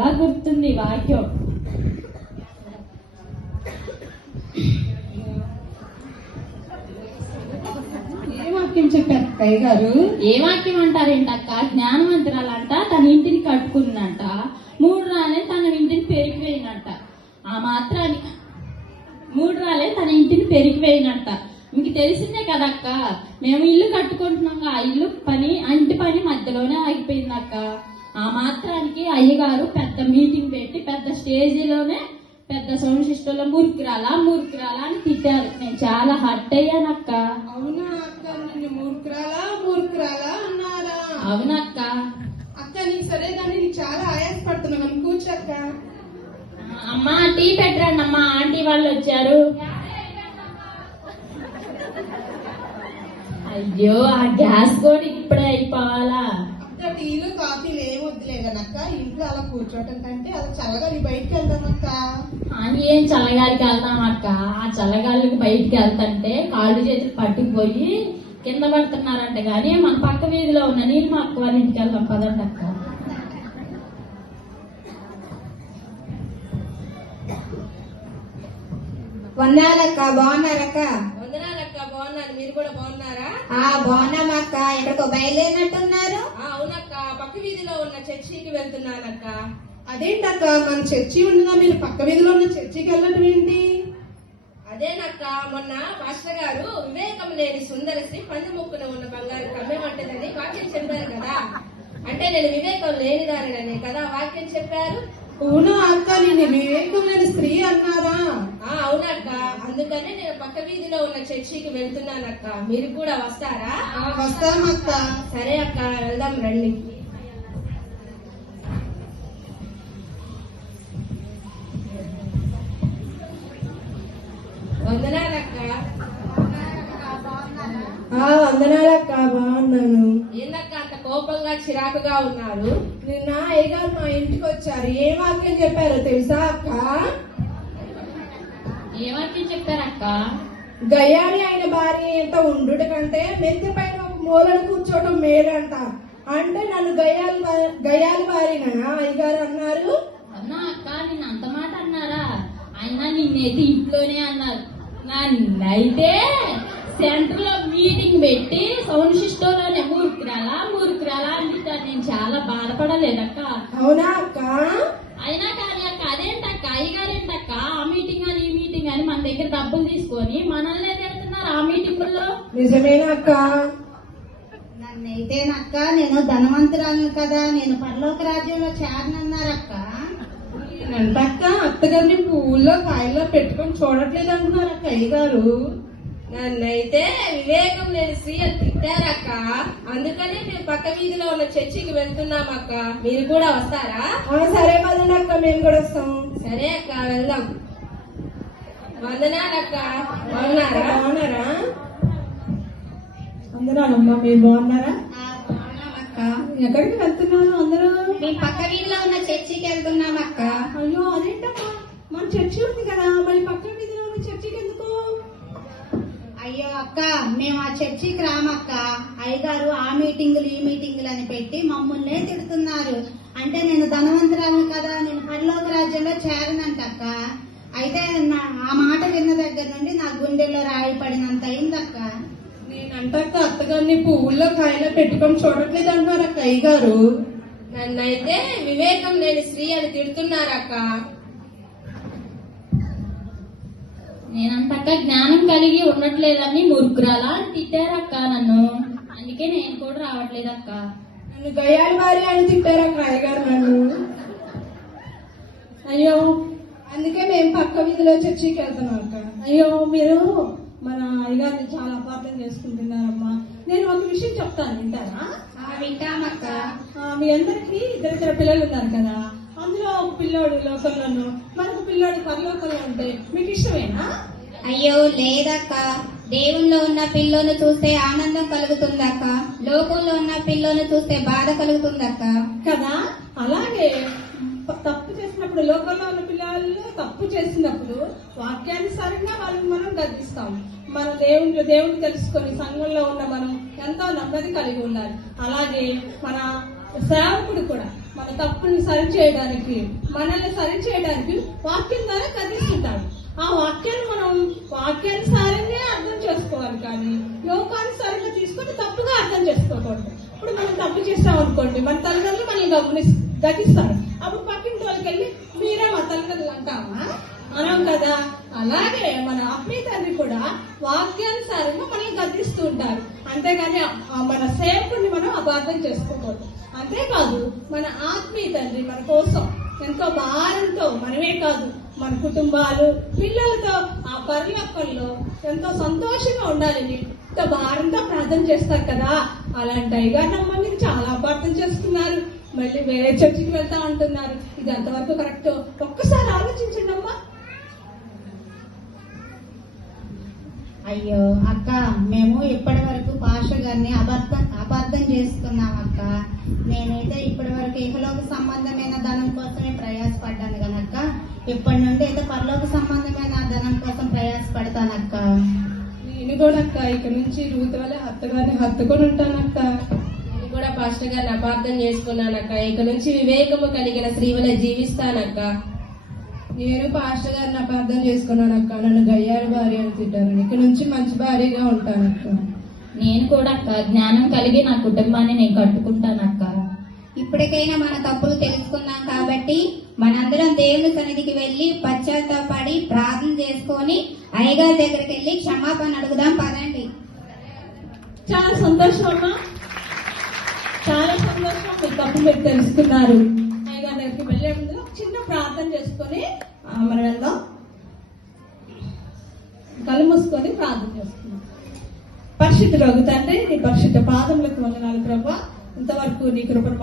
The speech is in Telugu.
బాగా గుర్తుంది వాక్యం. ఏ వాక్యం చెప్పారు అక్కయ్య గారు? ఏ వాక్యం అంటారేంటక్క? జ్ఞానవంతురాలంట తన ఇంటిని కట్టుకుందంట, 3 రాలే తన ఇంటిని పెరిగిపోయినట్ట. ఆ మాత్రాన్ని 3 రాలే తన ఇంటిని పెరిగిపోయినట్ట. మీకు తెలిసిందే కదక్క, మేము ఇల్లు కట్టుకుంటున్నాం, ఆ ఇల్లు పని ఆ ఇంటి పని మధ్యలోనే ఆగిపోయిందక్క. ఆ మాత్రానికి అయ్యగారు పెద్ద మీటింగ్ పెట్టి పెద్ద స్టేజీలోనే పెద్ద సౌండ్ సిస్టంలో మూర్ఖురాలా అని తిట్టారు. నేను చాలా హర్ట్ అయ్యానక్క. అవునా అక్క, నిన్ను మూర్ఖురాలా అన్నారా? అవునక్క. అక్క నీకు సరే కానీ నీకు చాలా ఆయాసపడుతున్నాను, కూర్చోక్క. అమ్మా టీ పెట్టరండి అమ్మా, ఆంటీ వాళ్ళు వచ్చారు. అయ్యో ఆ గ్యాస్ కూడా ఇప్పుడే అయిపోవాలా? అక్క టీలు కాఫీలు ఏం వద్దులే కదక్క, ఇంట్లో అలా కూర్చోటం కంటే అలా చల్లగా నీ బయటకు వెళ్దామక్క. అని ఏం చల్లగాలికి వెళ్తాం అక్క? ఆ చల్లగాలికి బయటికి వెళ్తుంటే కాళ్ళు చేతులు పట్టుకుపోయి కింద పడుతున్నారంట. గానీ మన పక్క వీధిలో ఉన్న నీళ్ళు మా అక్క వాళ్ళ ఇంటికి వెళ్దాం పదండి అక్క. వందనాలక్క, బాగున్నారక్క? వందనాలక్క, బాగున్నాను. మీరు కూడా బాగున్నారా? బాగున్నామక్క. ఎక్కడికో బయలుదేరినట్టున్నారు? అవునక్క, పక్క వీధిలో ఉన్న చర్చికి వెళ్తున్నానక్క. అదేంటక్క, మన చర్చి ఉండగా మీరు పక్క వీధిలో ఉన్న చర్చికి వెళ్ళడం ఏంటి? అదేనక్క, మొన్న పాస్టర్ గారు వివేకం లేని సుందరసి పండు ముక్కున ఉన్న బంగారు కమ్మెమంటదని వాక్యం చెప్పారు కదా. అంటే నేను వివేకం లేని దానిననే కదా వాక్యం చెప్పారు. అవునా అక్క, నేను వివేకం లేని స్త్రీ అన్నారా? అవునక్క, అందుకనే నేను పక్క వీధిలో ఉన్న చర్చికి వెళ్తున్నానక్క. మీరు కూడా వస్తారా? వస్తామక్క. సరే అక్క, వెళ్దాం రండి. వందనాలక్క. వందనాలక్క, బాగున్నాను. ఏందక్క అంత కోపంగా చిరాకుగా ఉన్నారు? నిన్న అయ్యగారు మా ఇంటికి వచ్చారు. ఏ వాక్యం చెప్పారో తెలుసా అక్క? ఏ వాక్యం చెప్పారక్క? గయ్యాళి అయిన భార్య ఎంత ఉండుట కంటే మెంతి పైన ఒక మూలను కూర్చోవడం మేలంట. అంటే నన్ను గయ్యాలి భార్యనా అయ్యగారు అన్నారు? అవునా అక్క, నేను అంత మాట అన్నారా? అయినా నిన్నైతే ఇంట్లోనే అన్నారు. నన్నైతే సెంటర్ లో మీటింగ్ పెట్టి సౌండ్ సిస్టంలోనే మూర్ఖురాలా అని నేను చాలా బాధపడలేదక్క. అవునా అక్క? అయినా కానీ అక్క, అదేంటక్క అయ్యగారేంటక్క ఆ మీటింగ్ అని ఈ మీటింగ్ అని మన దగ్గర డబ్బులు తీసుకొని మనల్ని తిడుతున్నారు ఆ మీటింగుల్లో. నిజమేనా అక్క? నన్నైతేనక్క, నేను ధనవంతురాలను కదా, నేను పరలోక రాజ్యంలో చేరనన్నారక్క. అంటక్క అత్తగారిని పువ్వుల్లో కాయల్లో పెట్టుకొని చూడట్లేదు అంటున్నారు అక్క అయ్యగారు. నన్నైతే వివేకం లేని స్త్రీ అని తిట్టారక్క. అందుకని మేము పక్క వీధిలో ఉన్న చర్చికి వెళ్తున్నామక్క. మీరు కూడా వస్తారా? సరే పదండి అక్క, మేము కూడా వస్తాం. సరే అక్క, వెళ్దాం. వందనాలక్క, బాగున్నారా? బాగున్నారా? వందనాలమ్మా, మీరు బాగున్నారా? ఎక్కడికి వెళ్తున్నారు అందరూ? మేము పక్క వీధిలో ఉన్న చర్చికి వెళ్తున్నామక్క. అయ్యో అదేంటమ్మా, మన చర్చి ఉంది కదా, మరి పక్క వీధిలో ఉన్న చర్చికి ఎందుకు? అయ్యో అక్క, మేము ఆ చర్చికి రామక్క. అయ్యగారు ఆ మీటింగులు ఈ మీటింగులు అని పెట్టి మమ్మల్నే తిడుతున్నారు. అంటే నేను ధనవంతురాలను కదా, నేను పరలోక రాజ్యంలో చేరనంటక్క. అయితే ఆ మాట విన్న దగ్గర నుండి నా గుండెల్లో రాయి పడినంత అయిందక్క. నేనంటక్క అత్తగారిని పువ్వుల్లో కాయల్లో పెట్టుకొని చూడట్లేదు అంటున్నారు అక్క అయ్యగారు. నన్నైతే వివేకం లేని స్త్రీ అని తిడుతున్నారక్క. నేనంతక్క జ్ఞానం కలిగి ఉండట్లేదని మూర్ఖురాలా అని తిట్టారక్క నన్ను. అందుకే నేను కూడా రావట్లేదక్క. నన్ను గయ్యాలి భార్య అని తిట్టారక్క అయ్యగారు నన్ను. అయ్యో, అందుకే మేము పక్క వీధిలో చర్చికి వెళ్తున్నాం అక్క. అయ్యో, మీరు మన అయ్యగారిని చాలా అపార్థం చేసుకుంటున్నారమ్మా. నేను ఒక విషయం చెప్తాను, వింటారా? వింటామక్క. మీ అందరికి ఇద్దరు పిల్లలు ఉన్నారు కదా, అందులో ఒక పిల్లోడు లోకంలోను మరొక పిల్లోడు పరలోకంలో ఉంటే మీకు ఇష్టమేనా? అయ్యో లేదక్క, దేవుల్లో ఉన్న పిల్లోను చూస్తే ఆనందం కలుగుతుందక్క, లోకంలో ఉన్న పిల్లోను చూస్తే బాధ కలుగుతుందక్క కదా. అలాగే తప్పు చేసినప్పుడు లోకంలో ఉన్న పిల్లలు తప్పు చేసినప్పుడు వాక్యానుసారంగా వాళ్ళని మనం గర్దిస్తాం. మన దేవుని తెలుసుకొని సంఘంలో ఉన్న మనం ఎంతో నెమ్మది కలిగి ఉండాలి. అలాగే మన సేవకుడు కూడా మన తప్పుల్ని సరి చేయడానికి, మనల్ని సరి చేయడానికి వాక్యం ద్వారా గద్దిస్తుంటాడు. ఆ వాక్యానుసారంగా అర్థం చేసుకోవాలి, కానీ లోకానుసారంగా తీసుకొని తప్పుగా అర్థం చేసుకోకూడదు. ఇప్పుడు మనం తప్పు చేస్తాం అనుకోండి, మన తల్లిదండ్రులు మనల్ని గతిస్తారు. అప్పుడు పక్కింటి వాళ్ళకి వెళ్ళి మీరే మా తల్లిదండ్రులు అంటామా? అనం కదా. అలాగే మన ఆత్మీయ తండ్రి కూడా వాక్యానుసారంగా మనల్ని గద్దిస్తూ ఉంటారు. అంతేగాని మన సేవకుడిని మనం అపార్థం చేసుకోకూడదు. అంతేకాదు, మన ఆత్మీయ తండ్రి మన కోసం ఎంతో భారంతో, మనమే కాదు మన కుటుంబాలు పిల్లలతో ఆ పరలోకంలో ఎంతో సంతోషంగా ఉండాలని ఎంతో భారంతో ప్రార్థన చేస్తారు కదా. అలాంటి అయ్యగారు అమ్మ మీరు చాలా అపార్థం చేస్తున్నారు, మళ్ళీ వేరే చర్చికి వెళ్తా ఉంటున్నారు. ఇది అంతవరకు కరెక్ట్? ఒక్కసారి ఆలోచించండి అమ్మా. అయ్యో అక్క, మేము ఇప్పటి వరకు పాస్టర్ గారిని అపార్థం చేసుకున్నాం అక్క. నేనైతే ఇప్పటి వరకు ఇహలోక సంబంధమైన ధనం కోసమే ప్రయాసపడ్డాను కనుక ఇప్పటి నుండి అయితే పరలోక సంబంధమైన ధనం కోసం ప్రయాసపడతానక్క. నేను కూడా అక్క ఇక నుంచి రూత్ వల్ల అత్తగారిని హత్తుకొని ఉంటానక్క. నేను కూడా పాస్టర్ గారిని అపార్థం చేసుకున్నానక్క. ఇక నుంచి వివేకము కలిగిన స్త్రీవలే జీవిస్తానక్క. నేను పాస్టర్ గారిని అపార్థం చేసుకున్నానక్క. నన్ను గయ్యారు భార్య అని తిట్టారు. ఇక నుంచి మంచి భార్యగా ఉంటానక్క. నేను కూడా అక్క జ్ఞానం కలిగి నా కుటుంబాన్ని నేను కట్టుకుంటానక్క. ఇప్పటికైనా మన తప్పులు తెలుసుకున్నాం కాబట్టి మనందరం దేవుని సన్నిధికి వెళ్లి పశ్చాత్తాపడి ప్రార్థన చేసుకొని అయ్యగారి దగ్గరికి వెళ్లి క్షమాపణ అడుగుదాం పదండి. చాలా సంతోషం అమ్మా, చాలా సంతోషం. మీ తప్పు మీరు తెలుసుకున్నారు. అయ్యగారి దగ్గరికి వెళ్ళే ముందు చిన్న ప్రార్థన చేసుకొని మనం వెళ్దాం. కళ్ళు మూసుకొని ప్రార్థన చేసుకున్నాం. పరిశుద్ధుడు తండ్రి, నీ పరిశుద్ధ పాదములకు వందనాలు ప్రభువా. ఇంతవరకు నీ కృపను